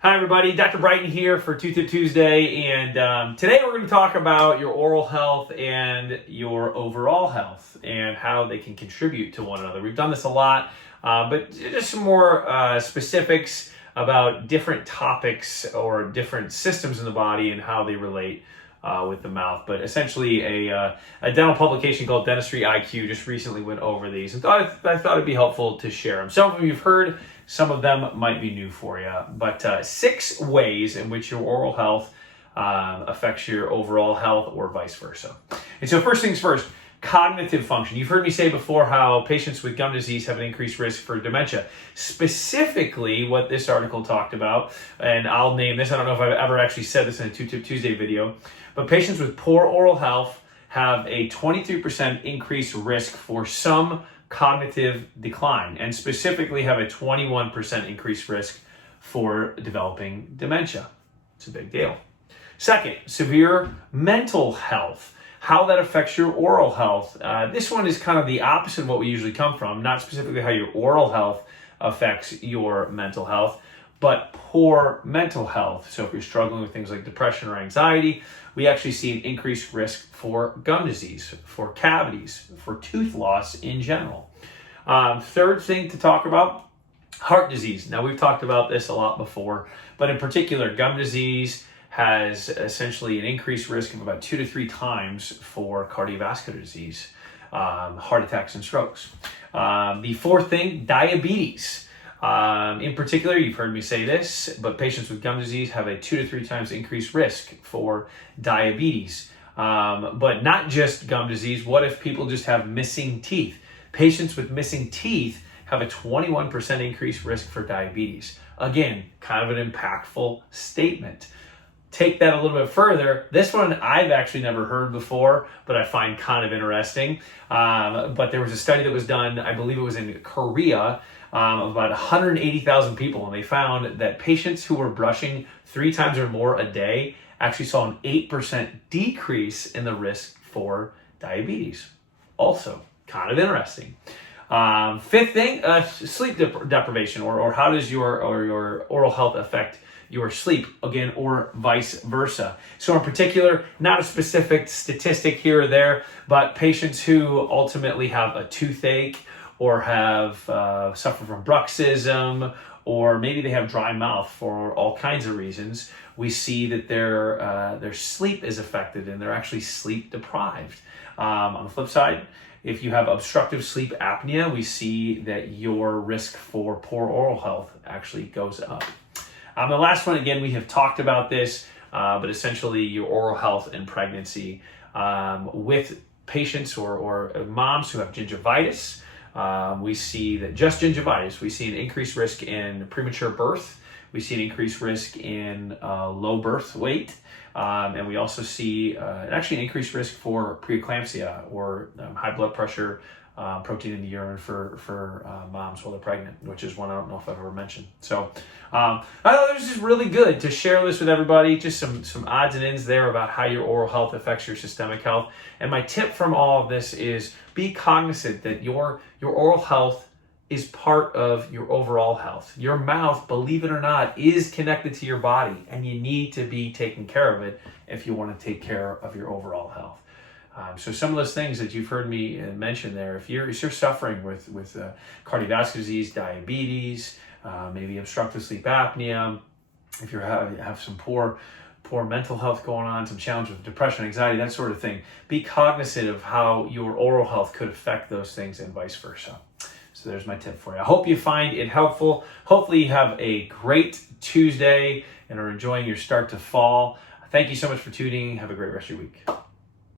Hi everybody, Dr. Brighton here for Tooth Tip Tuesday, and today we're going to talk about your oral health and your overall health and how they can contribute to one another. We've done this a lot, but just some more specifics about different topics or different systems in the body and how they relate with the mouth. But essentially a dental publication called Dentistry IQ just recently went over these and I thought it'd be helpful to share them. Some of them you've heard, some of them might be new for you, but 6 ways in which your oral health affects your overall health or vice versa. And so first things first, cognitive function. You've heard me say before how patients with gum disease have an increased risk for dementia. Specifically, what this article talked about, and I'll name this, I don't know if I've ever actually said this in a Tooth Tip Tuesday video, but patients with poor oral health have a 23% increased risk for some cognitive decline, and specifically have a 21% increased risk for developing dementia. It's a big deal. Second, severe mental health. How that affects your oral health. This one is kind of the opposite of what we usually come from, not specifically how your oral health affects your mental health, but poor mental health. So if you're struggling with things like depression or anxiety, we actually see an increased risk for gum disease, for cavities, for tooth loss in general. Third thing to talk about, heart disease. Now we've talked about this a lot before, but in particular, gum disease has essentially an increased risk of about 2 to 3 times for cardiovascular disease, heart attacks and strokes. The fourth thing, diabetes. In particular, you've heard me say this, but patients with gum disease have a 2 to 3 times increased risk for diabetes. But not just gum disease. What if people just have missing teeth? Patients with missing teeth have a 21% increased risk for diabetes. Again, kind of an impactful statement. Take that a little bit further. This one I've actually never heard before, but I find kind of interesting. But there was a study that was done, I believe it was in Korea, of about 180,000 people, and they found that patients who were brushing 3 times or more a day actually saw an 8% decrease in the risk for diabetes. Also, kind of interesting. Fifth thing, sleep deprivation, or how does your oral health affect your sleep, again, or vice versa. So in particular, not a specific statistic here or there, but patients who ultimately have a toothache or have suffer from bruxism, or maybe they have dry mouth for all kinds of reasons, we see that their sleep is affected and they're actually sleep deprived. On the flip side, if you have obstructive sleep apnea, we see that your risk for poor oral health actually goes up. The last one, again, we have talked about this, but essentially your oral health and pregnancy with patients or moms who have gingivitis. We see that just gingivitis, we see an increased risk in premature birth. We see an increased risk in low birth weight. And we also see actually an increased risk for preeclampsia or high blood pressure, protein in the urine for moms while they're pregnant, which is one I don't know if I've ever mentioned. So I thought this is really good to share this with everybody, just some odds and ends there about how your oral health affects your systemic health. And my tip from all of this is be cognizant that your oral health is part of your overall health. Your mouth, believe it or not, is connected to your body, and you need to be taking care of it if you want to take care of your overall health. So some of those things that you've heard me mention there, if you're suffering with cardiovascular disease, diabetes, maybe obstructive sleep apnea, if you have some poor mental health going on, some challenges with depression, anxiety, that sort of thing, be cognizant of how your oral health could affect those things and vice versa. So there's my tip for you. I hope you find it helpful. Hopefully you have a great Tuesday and are enjoying your start to fall. Thank you so much for tuning in. Have a great rest of your week.